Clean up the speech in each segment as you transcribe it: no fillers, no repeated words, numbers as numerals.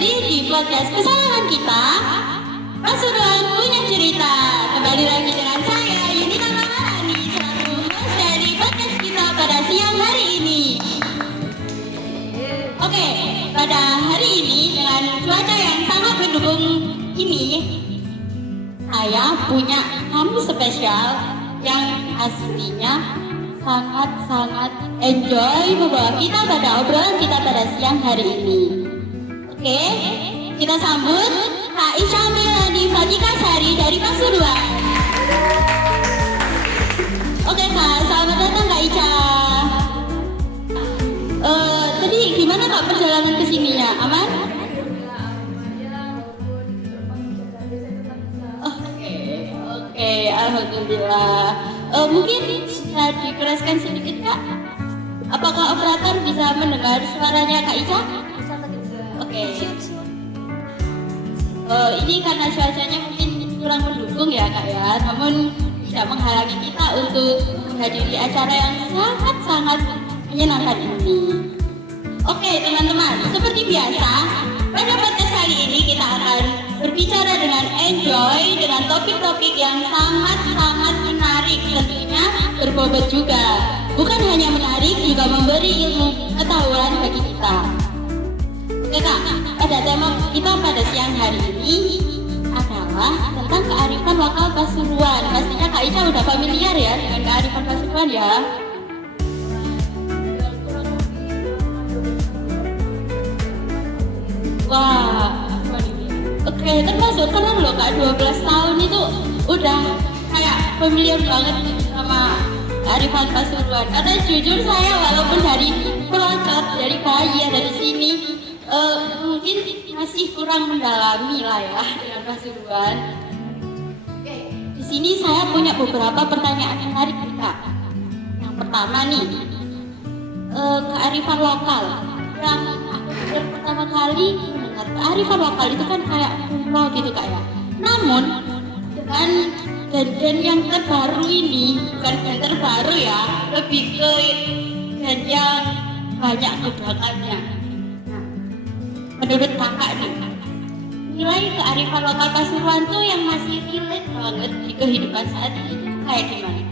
kembali di podcast kesayangan kita, Pasuruan Punya Cerita. Kembali lagi dengan saya, Yunita Maharani, selaku host dari podcast kita pada siang hari ini. Oke, pada hari ini dengan cuaca yang sangat mendukung ini, saya punya tamu spesial yang aslinya sangat-sangat enjoy membawa kita pada obrolan kita pada siang hari ini. Oke, kita sambut Kak Isha Melani Fatika Sari dari Pasuruan. Oke Kak, selamat datang Kak Isha. Tadi gimana Kak perjalanan kesininya? Aman? Oke, alhamdulillah. Mungkin bisa dijelaskan sedikit Kak, apakah operator bisa mendengar suaranya Kak Ica? Oke. Ini karena cuacanya mungkin kurang mendukung ya Kak ya, namun tidak menghalangi kita untuk menghadiri acara yang sangat-sangat menyenangkan ini. Oke teman-teman, seperti biasa, pada podcast kali ini kita akan berbicara dengan enjoy dengan topik-topik yang sangat-sangat menarik, tentunya berbobot juga. Bukan hanya menarik, juga memberi ilmu pengetahuan bagi kita. Oke Kak, pada tema kita pada siang hari ini adalah tentang kearifan lokal Pasuruan. Pastinya Kak Ica udah familiar ya dengan kearifan Pasuruan ya. Wah, oke, termasuk keren loh Kak, 12 tahun itu udah kayak familiar banget sama kearifan Pasuruan. Karena jujur saya walaupun dari pelacot, dari bayi ya dari sini, mungkin masih kurang mendalami lah ya dengan Pasuruan. Oke, di sini saya punya beberapa pertanyaan menarik nih Kak. Yang pertama nih, kearifan lokal. Yang aku pertama kali mendengar kearifan lokal itu kan kayak pulau gitu Kak ya. Namun dengan band yang terbaru ini, bukan band terbaru ya, lebih ke band yang banyak gebrakannya. Nah, menurut kakak nih, nilai kearifan lokal Pasuruan tuh yang masih relate banget di kehidupan saat ini kayak gimana?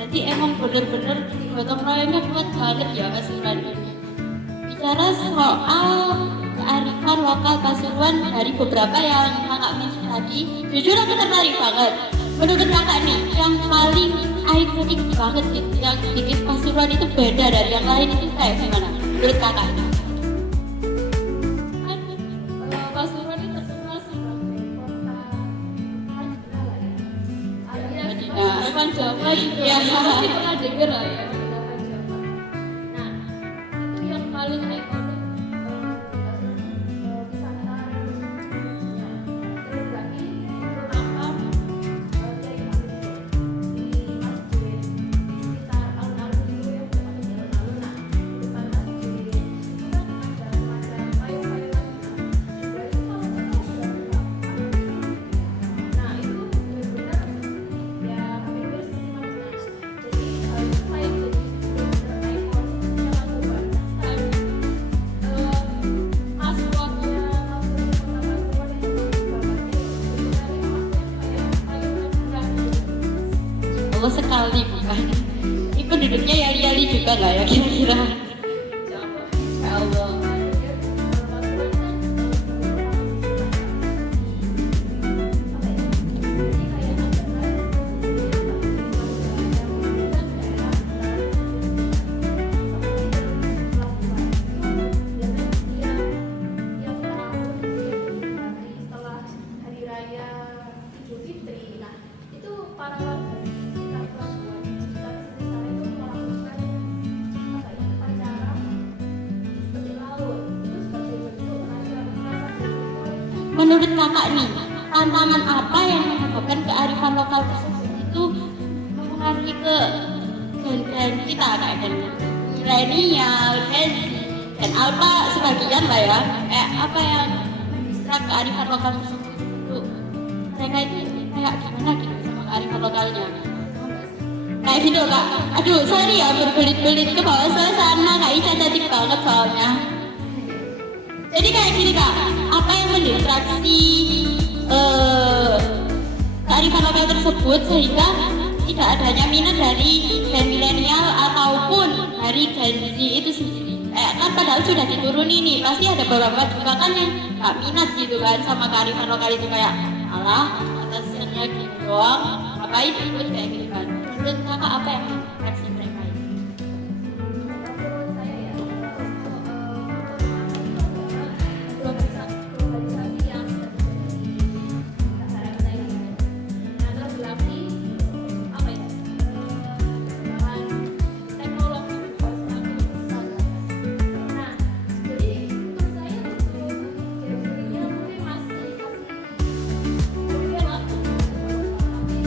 Berarti emang bener-bener gotong royongnya kuat banget ya Pasuruan ini. Bicara soal kearifan lokal Pasuruan dari beberapa yang kakak mention tadi, jujur aku tertarik banget. Menurut kakak nih, yang paling ikonik banget itu yang bikin Pasuruan itu beda dari yang lain itu kayak gimana? Menurut kakak? kearifan Jawa gitu. Iya. Pasti pernah dengar lah ya kearifan Jawa. Nah, itu yang paling ikonik di sana. Terus lagi itu makam Kiai Hasim di masjid sekitar alun-alun itu yang depan alun-alun. Nah, di depan masjid itu kan ada semacam payung-payungan. Nah, itu kalau kita sudah buka. Nah, itu benar-benar ya hampir seniman. Jadi itu kayak jadi benar-benar ikon yang aku bayangkan aswaknya Pasuruan yang di bawahnya itu sebenarnya masih kayak payung-payungan gitu. Oh sekali bukan. Ini penduduknya yali-yali juga nggak ya kira-kira? Jawa. Ya Allah. Dia Pasuruan kan apa ya? Ini kayak ada kan setelah hari raya Idul Fitri, nah itu para warga di sekitar Pelabuhan, di sekitar sana itu melakukan apa ya upacara seperti laut itu sebagai bentuk rasa bersyukur. Menurut kakak nih, tantangan apa yang menyebabkan kearifan lokal tersebut itu mempengaruhi ke gen kita kayak gen milenial, Gen Z, dan alpha sebagian lah ya. Apa yang bisa kearifan lokal tersebut itu mereka itu kayak gimana gitu sama kearifan lokalnya? Kayak gitu kak. Aduh sorry ya berbelit-belit ke bawah suasana kak Ica cantik banget soalnya. Jadi kayak gini kak, apa yang mendistraksi kearifan lokal tersebut sehingga tidak adanya minat dari gen milenial ataupun dari Gen Z itu sendiri? Kan padahal sudah dituruni nih, pasti ada beberapa juga kan yang gak minat gitu kan sama kearifan lokal itu kayak alah atasnya gitu doang, ngapain ikut kayak gitu kan. Menurut kakak apa yang mendistraksi mereka itu? Menurut saya ya, globalisasi yang terjadi di negara kita ini, nah terus lagi apa ya, perkembangan teknologi juga semakin pesat. Nah, jadi menurut saya untuk jadi mungkin masih kemudian aku tapi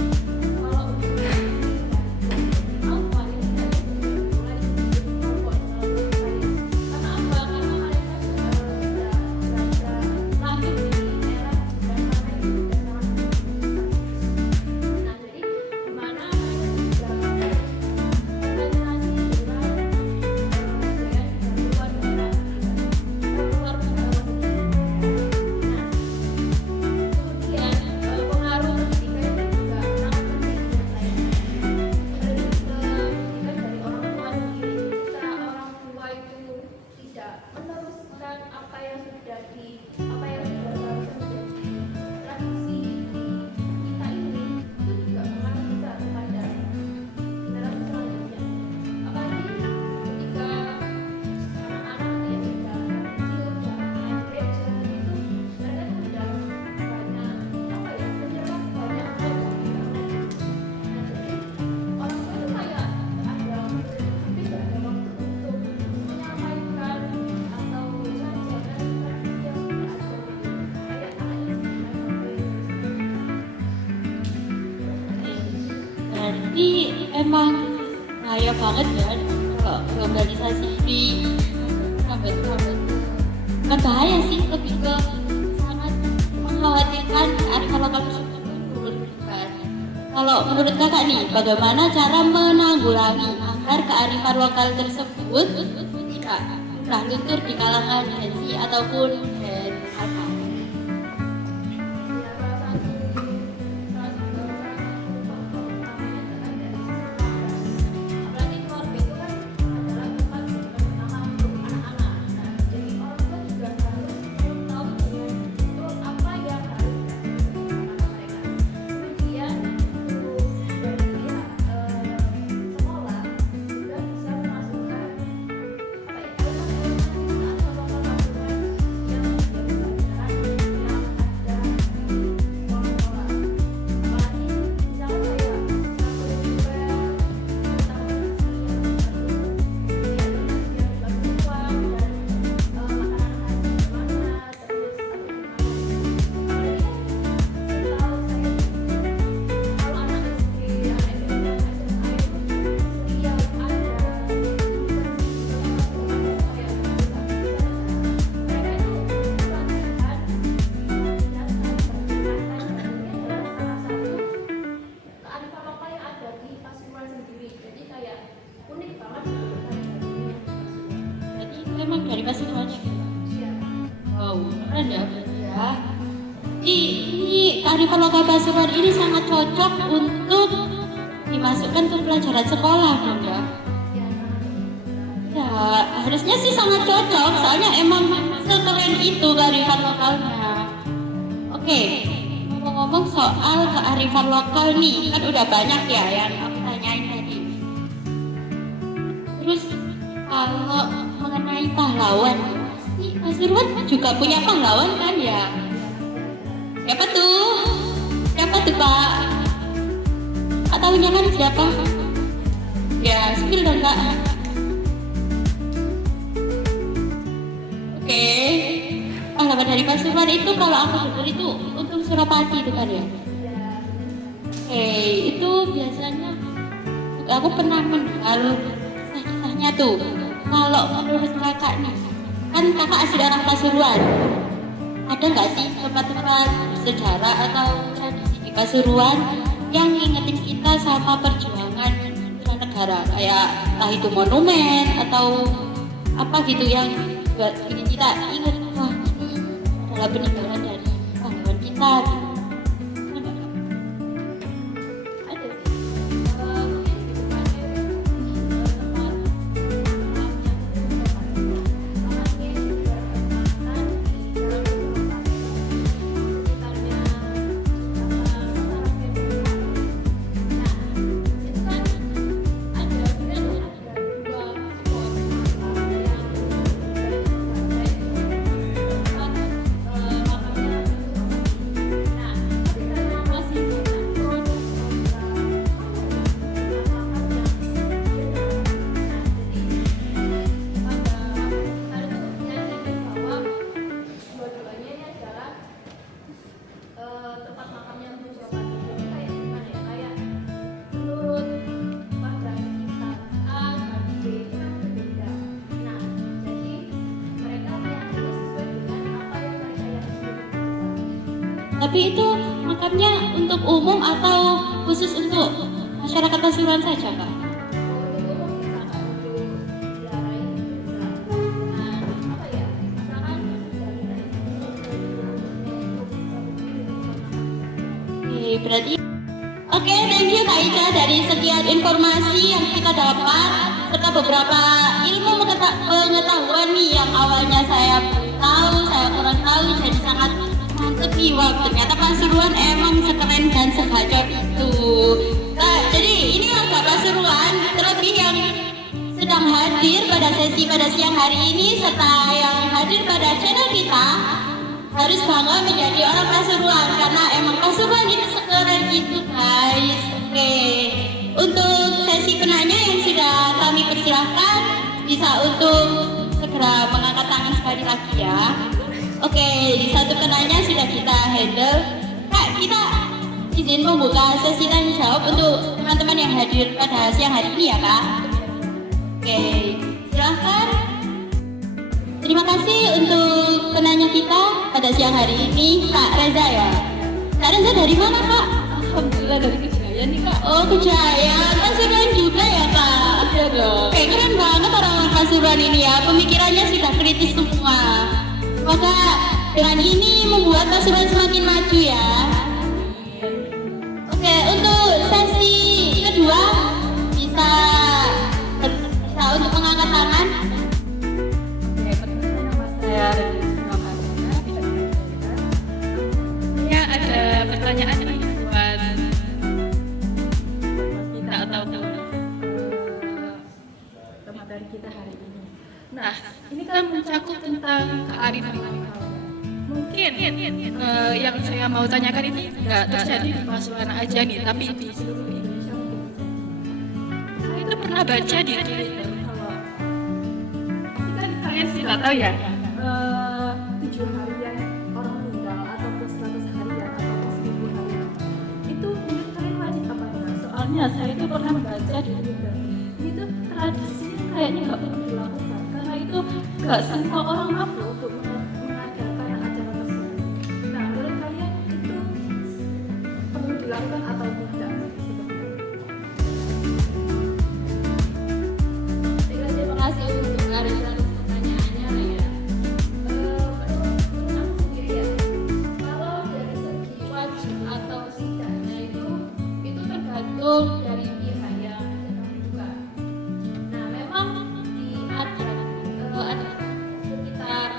kalau apa ini mulai merokok karena apa karena mereka sudah lahir di era dan mana itu sudah sangat nah jadi dimana mereka sudah berkoordinasi dengan budaya di luar daerah luar nah kemudian pengaruh pendidikan itu juga sangat penting menurut saya. Pendidikan dari orang tua sendiri, jika orang tua itu tidak meneruskan apa yang sudah seharusnya menjadi tradisi kita ini, itu juga pengaruh besar kepada generasi selanjutnya. Apalagi ketika anak-anak yang sudah kecil, sudah main gereja itu, mereka tuh sudah banyak apa ya, menyerap banyak hal dari internet. Nah, jadi orang tua itu kayak ada hampir gak ada waktu untuk menyampaikan atau mengajarkan tradisi yang sudah ada kayak anaknya Berarti emang bahaya banget ya kalau globalisasi ini sampai bukan bahaya sih, lebih ke sangat mengkhawatirkan kearifan lokal tersebut turun kan. Kalau menurut kakak nih, bagaimana cara menanggulangi agar kearifan lokal tersebut tidak mudah luntur di kalangan Gen Z ataupun Gen Alpha? apalagi keluarga itu kan adalah tempat pertama untuk anak-anak. Nah, jadi orang tua juga harus tahu dengan betul apa yang harus dilakukan kepada mereka. Kemudian untuk dari pihak sekolah juga bisa memasukkan apa ya elemen-elemen kearifan lokal Pasuruan yang dari Pasuruannya gitu. Iya. Wow, keren ya berarti ya. Ini kearifan lokal Pasuruan ini sangat cocok untuk dimasukkan ke pelajaran sekolah dong ya. Iya. Ya, harusnya sih sangat cocok, soalnya emang sekeren itu kearifan lokalnya. Oke, ngomong-ngomong soal kearifan lokal nih, kan udah banyak ya yang aku tanyain tadi. Terus kalau mengenai pahlawan, pasti Pasuruan juga punya pahlawan kan ya? Siapa tuh? Siapa tuh Pak? Kak tahunya kan siapa? Ya, spill dong Kak. Oke, pahlawan dari Pasuruan itu kalau aku dengar itu untuk Surapati itu kan ya? Oke, itu biasanya aku pernah mendengar kisah-kisahnya tuh. Kalau menurut kakak nih, kan kakak asli orang Pasuruan. Ada nggak sih tempat-tempat sejarah atau tradisi di Pasuruan yang ngingetin kita sama perjuangan negara, kayak entah itu monumen atau apa gitu yang buat bikin kita ingat, wah ini adalah peninggalan dari pahlawan kita gitu. Ada nggak? Ada sih. Mungkin di depannya tempat tempatnya juga tempatan di dalam Surabaya. Sekitarnya sarangnya besar. Nah, itu kan ada dua spot makam yang tempat makamnya Bung Surapati itu kayak gimana ya, kayak menurut warga sekitar A dan B itu kan berbeda. Nah, jadi mereka meyakini sesuai dengan apa yang mereka yakini. Tapi itu makamnya untuk umum atau khusus untuk masyarakat Pasuruan saja Kak? Untuk umum bisa nggak untuk diarahin juga bisa. Nah, apa ya? Misalkan dari Oke, berarti oke, thank you Kak Ica dari sekian informasi yang kita dapat serta beberapa ilmu pengetahuan nih yang awalnya saya tahu, saya kurang tahu, jadi sangat mantep nih. Wah, ternyata Pasuruan emang sekeren dan segacor itu. Nah, jadi ini warga Pasuruan terlebih yang sedang hadir pada sesi pada siang hari ini serta yang hadir pada channel kita harus bangga menjadi orang Pasuruan karena emang Pasuruan itu sekeren itu guys. Oke, untuk sesi penanya yang sudah kami persilahkan bisa untuk segera mengangkat tangan sekali lagi ya. Oke, di satu penanya sudah kita handle. Kak, kita izin membuka sesi tanya jawab untuk teman-teman yang hadir pada siang hari ini ya Kak. Oke, silahkan. Terima kasih untuk penanya kita pada siang hari ini, Kak Reza ya. Kak Reza dari mana Kak? Alhamdulillah dari Kejayan nih Kak. Oh, Kejayan, Pasuruan juga ya Kak? Iya dong. Oke, keren banget orang-orang Pasuruan ini ya, pemikirannya sudah kritis semua. Semoga dengan ini membuat Pasuruan semakin maju ya. Oke, untuk sesi kedua bisa untuk mengangkat tangan. Oke, perkenalkan nama saya Reni Surabaya. Bisa diperkenalkan. Saya ada pertanyaan nih buat kita atau materi kita hari ini. Nah, ini kan mencakup tentang kearifan lokal. Mungkin yang saya mau tanyakan ini nggak terjadi di Pasuruan aja nih, tapi di seluruh Indonesia mungkin terjadi. Saya itu pernah baca di Twitter kalau pasti kan kalian sudah tahu ya 7 harian orang meninggal atau plus 100 harian atau plus 1000 harian itu menurut kalian wajib apa enggak? Soalnya saya itu pernah membaca di Twitter ini tuh tradisi kayaknya nggak perlu dilakukan karena itu nggak semua orang mampu untuk mengadakan acara tersebut. Nah, menurut kalian itu perlu dilakukan atau tidak? Terima kasih untuk Kak Reza untuk pertanyaannya ya. atau tidaknya itu tergantung dari pihak yang sedang juga. Nah, memang di adat sekitar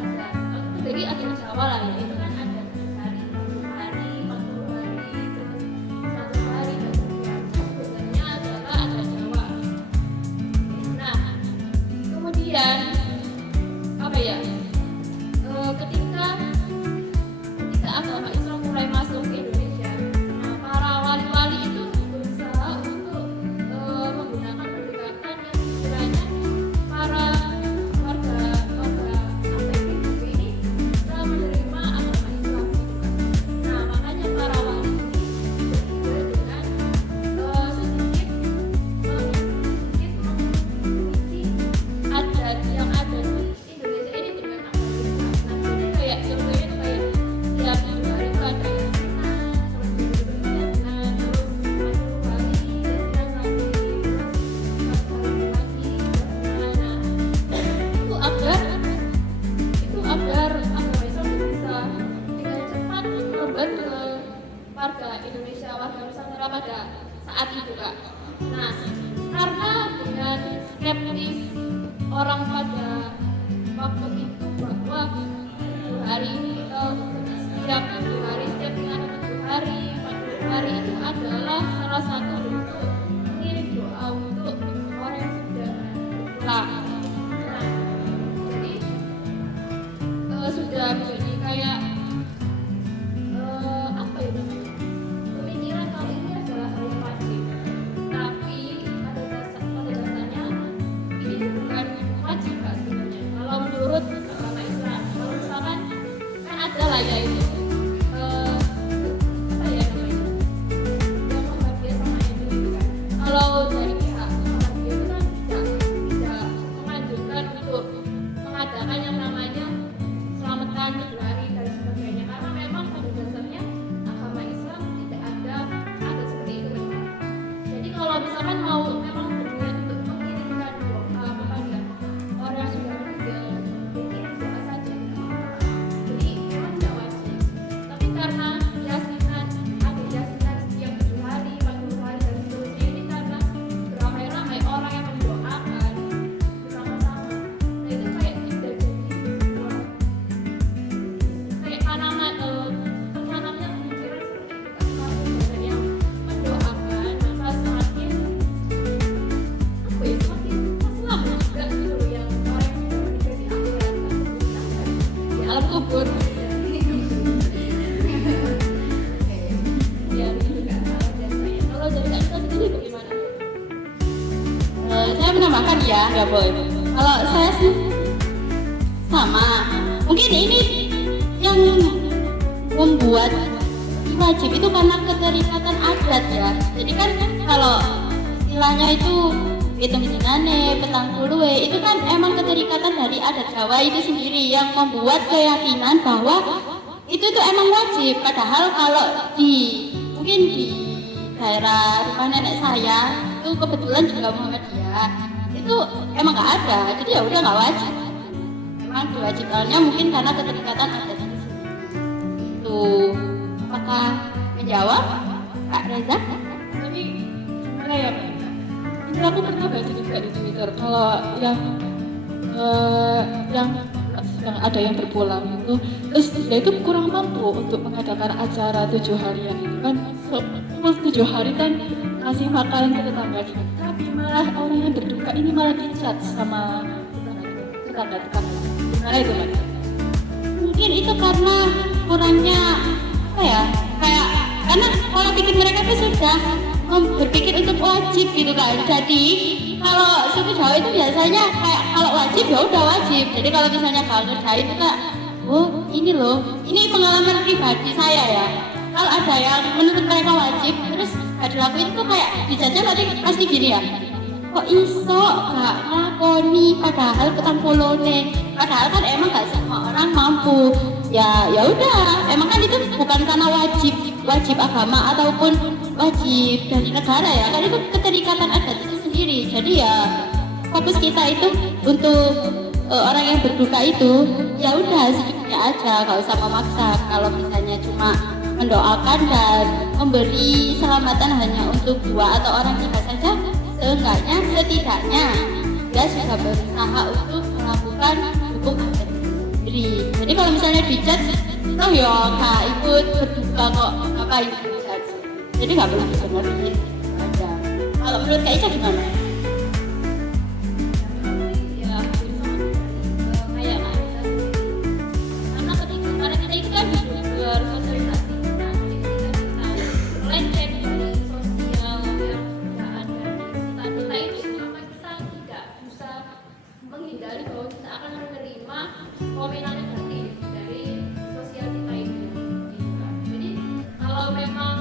adat jadi adat Jawa lah ya, itu kan ada 7 hari, 40 hari, 40 hari, terus 1 hari dan sebagainya. Sebenarnya adalah adat Jawa. Nah, kemudian apa ya? Ketika agama Islam mulai masuk ke Indonesia, nah, para wali-wali itu berusaha untuk menggunakan pendekatan yang sekiranya para warga ATB ini bisa menerima agama Islam. Nah, makanya para wali ini berusaha dengan sedikit mengisi adat yang ada di Indonesia ini dengan agama Islam. Nah, jadi kayak contohnya itu kayak tiap 7 hari itu ada yasinan, terus yasinan, terus 40 hari yasinan lagi, terus 40 hari lagi yasinan. Nah, itu agar agama Islam bisa dengan cepat merebut ke warga Indonesia, warga Nusantara pada saat itu, Kak. Nah, karena dengan skeptis orang pada waktu itu bahwa 7 hari ini setiap 7 hari, setiap dengan 7 hari, 40 hari itu adalah salah satu bentuk ngirim doa untuk orang yang sudah berpulang. Nah, jadi sudah menjadi kayak apa ya namanya, pemikiran kalau ini adalah hal yang wajib, tapi pada dasarnya ini bukan wajib, Kak, sebenarnya kalau menurut agama Islam. Kalau misalkan kan ada lah ya itu apa ya namanya, yang Muhammadiyah sama NU itu kan, kalau dari pihak Muhammadiyah itu kan tidak menganjurkan untuk mengadakan yang namanya selamatan 7 hari dan sebagainya, karena memang pada dasarnya agama Islam tidak ada seperti itu memang. Jadi kalau misalkan mau memang berniat untuk mengirimkan doa kepada orang yang sudah meninggal, mungkin doa saja tidak apa-apa. Jadi memang tidak wajib. Tapi karena yasinan, ada yasinan setiap 7 hari, 40 hari dan seterusnya ini karena beramai-ramai orang yang mendoakan bersama-sama. Nah, itu kayak tidak jadi sebuah kayak tertanamnya pemikiran seperti itu, kan semakin banyak yang mendoakan, maka semakin apa ya, semakin selamat juga gitu loh, yang orang yang sudah meninggal di akhirat kan, di alam kubur. Ya begitu, Kak, kalau biasanya. Kalau dari Kak Ita sendiri bagaimana? Saya menambahkan ya, Boy. Kalau saya sih sama. Mungkin ini yang membuat wajib itu karena keterikatan adat ya. Jadi kan kalau istilahnya itu hitung-hitungannya, petang puluh, itu kan emang keterikatan dari adat Jawa itu sendiri yang membuat keyakinan bahwa itu tuh emang wajib. Padahal kalau mungkin di daerah rumah nenek saya itu kebetulan juga Muhammadiyah, itu emang nggak ada, jadi ya udah nggak wajib. Memang diwajibkannya mungkin karena keterikatan adat itu sendiri. Itu apakah menjawab, Kak Reza? Tapi gimana ya, Mbak? Ini aku pernah baca juga di Twitter kalau yang ada yang berpulang itu, terus dia itu kurang mampu untuk mengadakan acara 7 harian itu kan, 7 hari kan kasih makanan ke tetangga, tapi malah orang yang berduka ini malah dicat sama tetangga. Gimana itu, Mbak? Mungkin itu karena kurangnya apa ya, kayak karena pola pikir mereka itu sudah berpikir untuk wajib gitu kan. Jadi kalau suku Jawa itu biasanya kayak kalau wajib ya udah wajib. Jadi kalau misalnya kalau ngerjain itu kak, oh ini loh, ini pengalaman pribadi saya ya. Kalau ada yang menurut mereka wajib terus gak dilakuin itu kayak dijajah nanti pasti gini ya, kok iso gak ngakoni padahal ketang polone, padahal kan emang gak semua orang mampu. Ya udah, emang kan itu bukan karena wajib agama ataupun wajib dari negara ya, kan itu keterikatan adat itu sendiri. Jadi ya fokus kita itu untuk orang yang berduka itu ya udah secukupnya aja, gak usah memaksa. Kalau misalnya cuma mendoakan dan memberi selamatan hanya untuk 2 atau orang 3 saja, seenggaknya setidaknya dia sudah berusaha untuk melakukan hukum adat sendiri. Jadi kalau misalnya dijat, toh ya nggak ikut berduka kok, ngapain dijat? Jadi nggak perlu dibenerin aja. Kalau menurut Kak Ica gimana? Ya, kayak karena kita itu kan bersosialisasi, nah ketika kita melenceng dari sosial yang sudah ada di sekitar kita itu, maka kita tidak bisa menghindari bahwa kita akan menerima komentar negatif dari sosial kita itu. Jadi kalau memang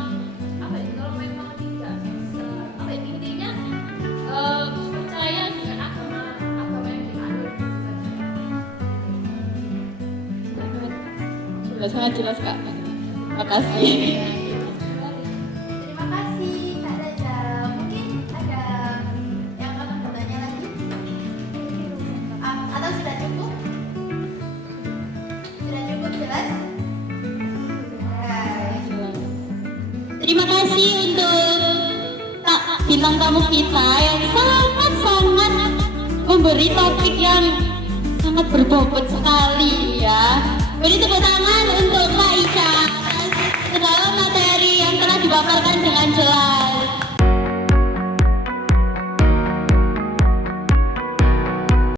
kalau memang tidak intinya percaya dengan agama yang dianut Sudah sangat jelas Kak. Makasih. Terima kasih Kak Raja. Mungkin ada yang akan bertanya lagi? Atau sudah cukup? Sudah cukup jelas? Terima kasih untuk bintang tamu kita yang sangat-sangat memberi topik yang sangat berbobot sekali ya. Beri tepuk tangan untuk Kak Ica atas segala materi yang telah dipaparkan dengan jelas.